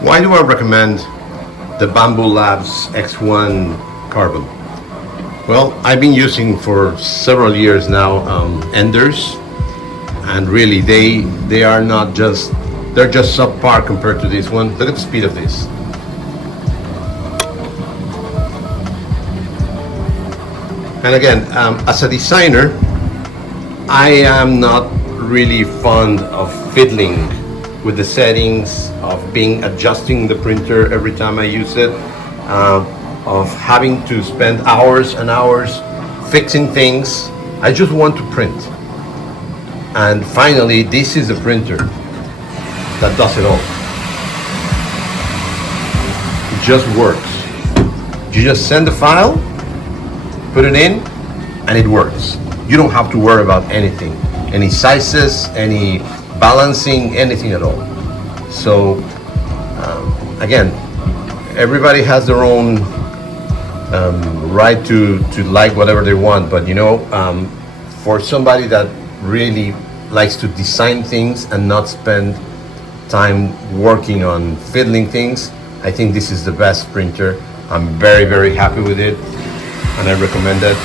Why do I recommend the Bambu Labs X1 Carbon? Well, I've been using for several years now Enders, and really they are not just, they're just subpar compared to this one. Look at the speed of this. And again, as a designer, I am not really fond of fiddling with the settings, of adjusting the printer every time I use it, of having to spend hours and hours fixing things. I just want to print. And finally, this is a printer that does it all. It just works. You just send the file, put it in, and it works. You don't have to worry about anything, any sizes, any balancing, anything at all. So again, everybody has their own right to like whatever they want, but you know, for somebody that really likes to design things and not spend time working on fiddling things, I think this is the best printer. I'm very, very happy with it, and I recommend it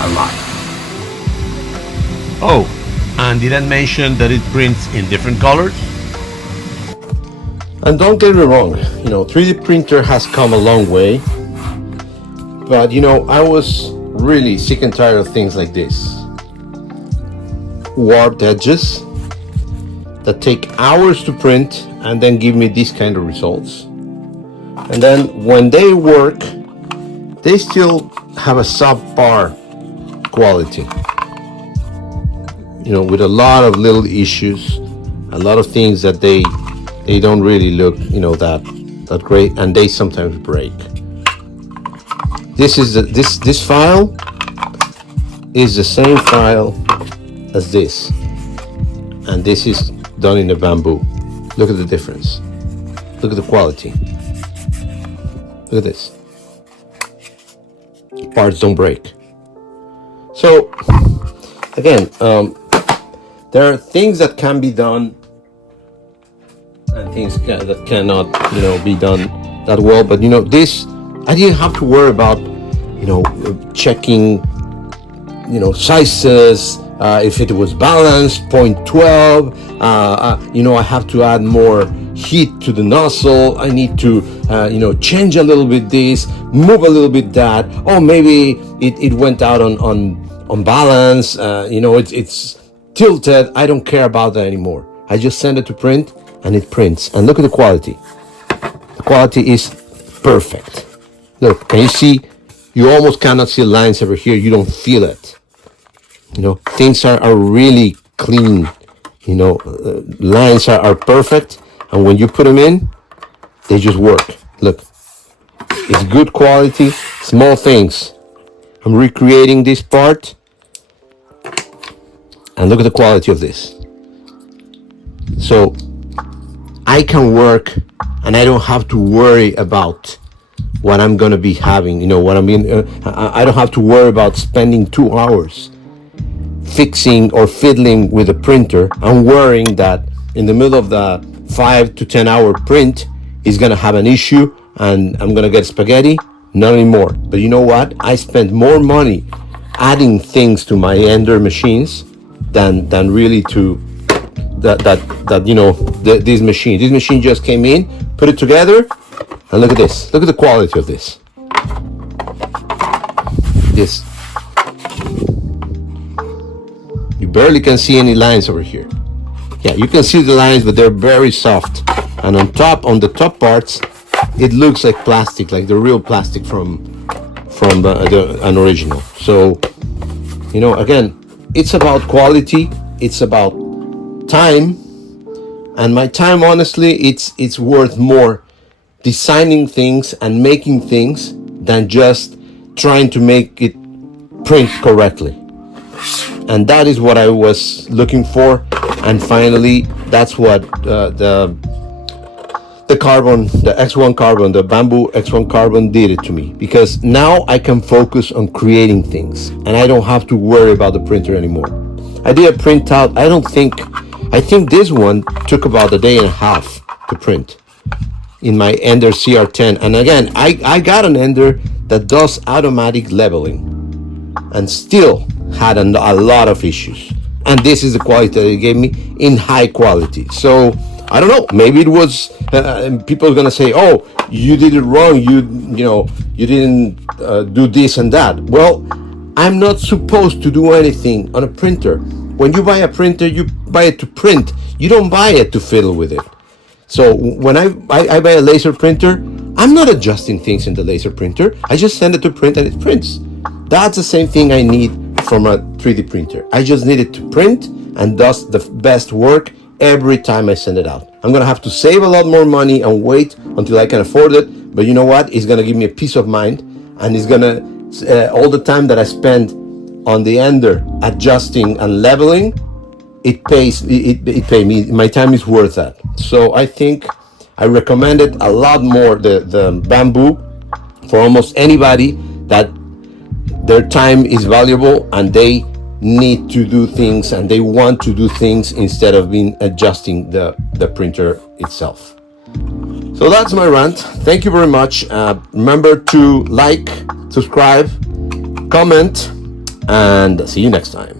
a lot. Oh, and did I mention that it prints in different colors? And don't get me wrong, you know, 3D printer has come a long way, but you know, I was really sick and tired of things like this. Warped edges that take hours to print and then give me these kind of results. And then when they work, they still have a subpar quality. You know, with a lot of little issues, a lot of things that they don't really look, you know, that great, and they sometimes break. This is this file is the same file as this, and this is done in a Bambu. Look at the difference. Look at the quality. Look at this. Parts don't break. So again, there are things that can be done and things that cannot, you know, be done that well. But you know, this, I didn't have to worry about, you know, checking, you know, sizes, if it was balanced, 0.12. You know, I have to add more heat to the nozzle. I need to, you know, change a little bit this, move a little bit that. Oh, maybe it went out on balance. You know, it's tilted. I don't care about that anymore. I just send it to print and it prints. And look at the quality. The quality is perfect. Look, can you see? You almost cannot see lines over here. You don't feel it. You know, things are really clean. You know, lines are perfect. And when you put them in, they just work. Look, it's good quality, small things. I'm recreating this part. And look at the quality of this. So I can work and I don't have to worry about what I'm going to be having, you know, what I mean. I don't have to worry about spending 2 hours fixing or fiddling with a printer and worrying that in the middle of the 5 to 10 hour print is going to have an issue and I'm going to get spaghetti. Not anymore. But you know what? I spent more money adding things to my Ender machines than really to that you know, this machine just came in, put it together, and look at this. Look at the quality of this. You barely can see any lines over here. Yeah, you can see the lines, but they're very soft. And on the top parts, it looks like plastic, like the real plastic from an original. So, you know, again, it's about quality. It's about time, and my time, honestly, it's worth more designing things and making things than just trying to make it print correctly. And that is what I was looking for, and finally that's what the Carbon, the X1 Carbon, the Bambu X1 Carbon did it to me, because now I can focus on creating things and I don't have to worry about the printer anymore. I did a printout. I think this one took about a day and a half to print. in my Ender CR10. And again, I got an Ender that does automatic leveling and still had a lot of issues. And this is the quality that it gave me in high quality. So I don't know, maybe it was, people are gonna say, oh, you did it wrong, you didn't do this and that. Well, I'm not supposed to do anything on a printer. When you buy a printer, you buy it to print. You don't buy it to fiddle with it. So when I buy a laser printer, I'm not adjusting things in the laser printer. I just send it to print and it prints. That's the same thing I need from a 3D printer. I just need it to print and does the best work every time I send it out. I'm gonna have to save a lot more money and wait until I can afford it. But you know what? It's gonna give me a peace of mind, and it's gonna, all the time that I spend on the Ender adjusting and leveling, it pays me. My time is worth that. So I think I recommend it a lot more, the Bambu, for almost anybody that their time is valuable and they need to do things and they want to do things instead of being adjusting the printer itself. So that's my rant. Thank you very much. Remember to like, subscribe, comment, and see you next time.